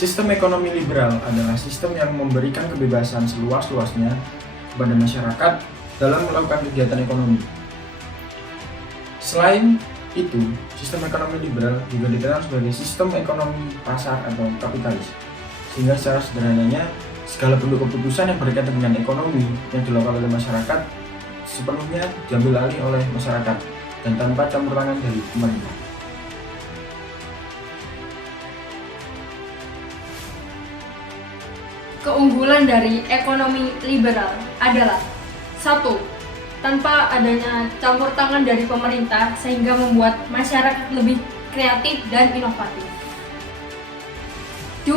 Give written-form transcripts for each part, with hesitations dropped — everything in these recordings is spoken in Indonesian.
Sistem ekonomi liberal adalah sistem yang memberikan kebebasan seluas-luasnya kepada masyarakat dalam melakukan kegiatan ekonomi. Selain itu, sistem ekonomi liberal juga dikenal sebagai sistem ekonomi pasar atau kapitalis. Sehingga secara sederhananya, segala bentuk keputusan yang berkaitan dengan ekonomi yang dilakukan oleh masyarakat sepenuhnya diambil alih oleh masyarakat dan tanpa campur tangan dari pemerintah. Keunggulan dari ekonomi liberal adalah 1. Tanpa adanya campur tangan dari pemerintah sehingga membuat masyarakat lebih kreatif dan inovatif. 2.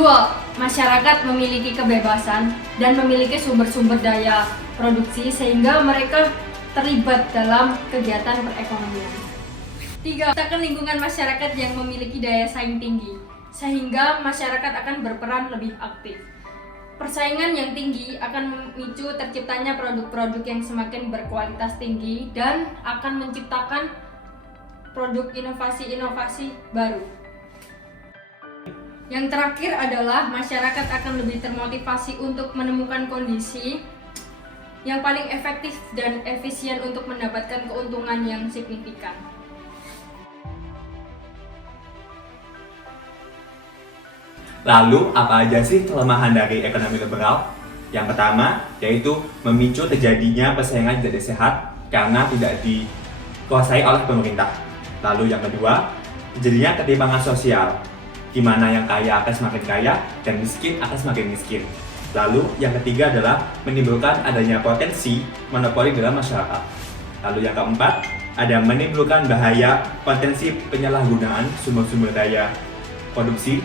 Masyarakat memiliki kebebasan dan memiliki sumber-sumber daya produksi sehingga mereka terlibat dalam kegiatan perekonomian. 3. Menciptakan lingkungan masyarakat yang memiliki daya saing tinggi sehingga masyarakat akan berperan lebih aktif. Persaingan yang tinggi akan memicu terciptanya produk-produk yang semakin berkualitas tinggi dan akan menciptakan produk inovasi-inovasi baru. Yang terakhir adalah masyarakat akan lebih termotivasi untuk menemukan kondisi yang paling efektif dan efisien untuk mendapatkan keuntungan yang signifikan. Lalu, apa aja sih kelemahan dari ekonomi liberal? Yang pertama, yaitu memicu terjadinya persaingan tidak sehat karena tidak dikuasai oleh pemerintah. Lalu yang kedua, terjadinya ketimpangan sosial, di mana yang kaya akan semakin kaya dan miskin akan semakin miskin. Lalu yang ketiga adalah menimbulkan adanya potensi monopoli dalam masyarakat. Lalu yang keempat, ada menimbulkan bahaya potensi penyalahgunaan sumber-sumber daya produksi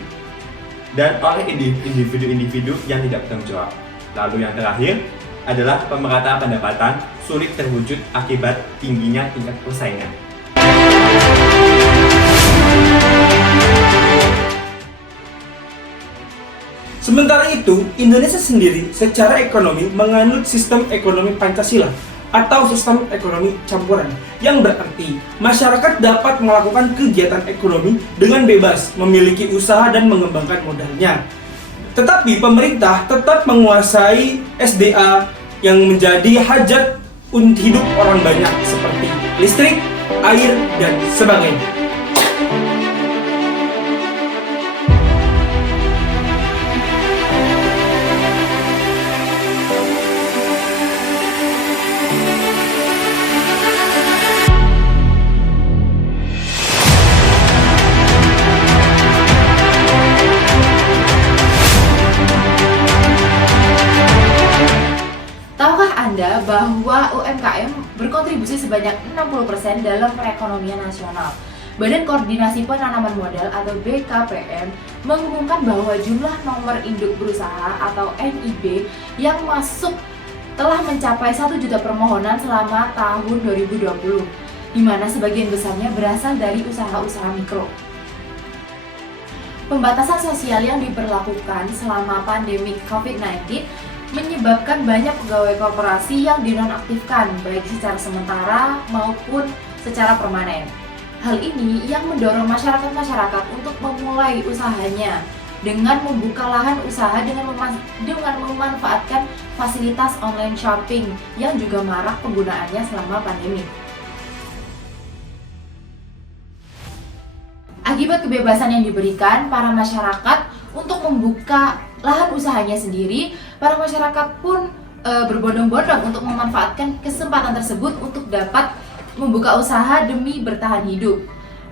dan oleh individu-individu yang tidak bertanggung jawab. Lalu yang terakhir adalah pemerataan pendapatan sulit terwujud akibat tingginya tingkat persaingan. Sementara itu, Indonesia sendiri secara ekonomi menganut sistem ekonomi Pancasila atau sistem ekonomi campuran, yang berarti masyarakat dapat melakukan kegiatan ekonomi dengan bebas, memiliki usaha dan mengembangkan modalnya. Tetapi pemerintah tetap menguasai SDA yang menjadi hajat hidup orang banyak seperti listrik, air, dan sebagainya. Tahukah Anda bahwa UMKM berkontribusi sebanyak 60% dalam perekonomian nasional? Badan Koordinasi Penanaman Modal atau BKPM mengumumkan bahwa jumlah nomor induk berusaha atau NIB yang masuk telah mencapai 1 juta permohonan selama tahun 2020, di mana sebagian besarnya berasal dari usaha-usaha mikro. Pembatasan sosial yang diberlakukan selama pandemi COVID-19 menyebabkan banyak pegawai koperasi yang dinonaktifkan baik secara sementara maupun secara permanen. Hal ini yang mendorong masyarakat untuk memulai usahanya dengan membuka lahan usaha dengan memanfaatkan fasilitas online shopping yang juga marak penggunaannya selama pandemi. Akibat kebebasan yang diberikan para masyarakat untuk membuka lahan usahanya sendiri, para masyarakat pun berbondong-bondong untuk memanfaatkan kesempatan tersebut untuk dapat membuka usaha demi bertahan hidup.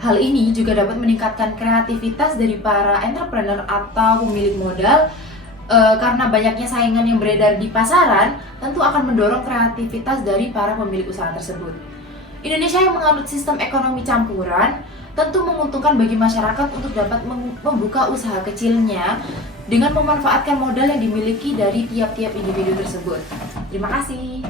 Hal ini juga dapat meningkatkan kreativitas dari para entrepreneur atau pemilik modal karena banyaknya saingan yang beredar di pasaran tentu akan mendorong kreativitas dari para pemilik usaha tersebut. Indonesia yang menganut sistem ekonomi campuran tentu menguntungkan bagi masyarakat untuk dapat membuka usaha kecilnya dengan memanfaatkan modal yang dimiliki dari tiap-tiap individu tersebut. Terima kasih.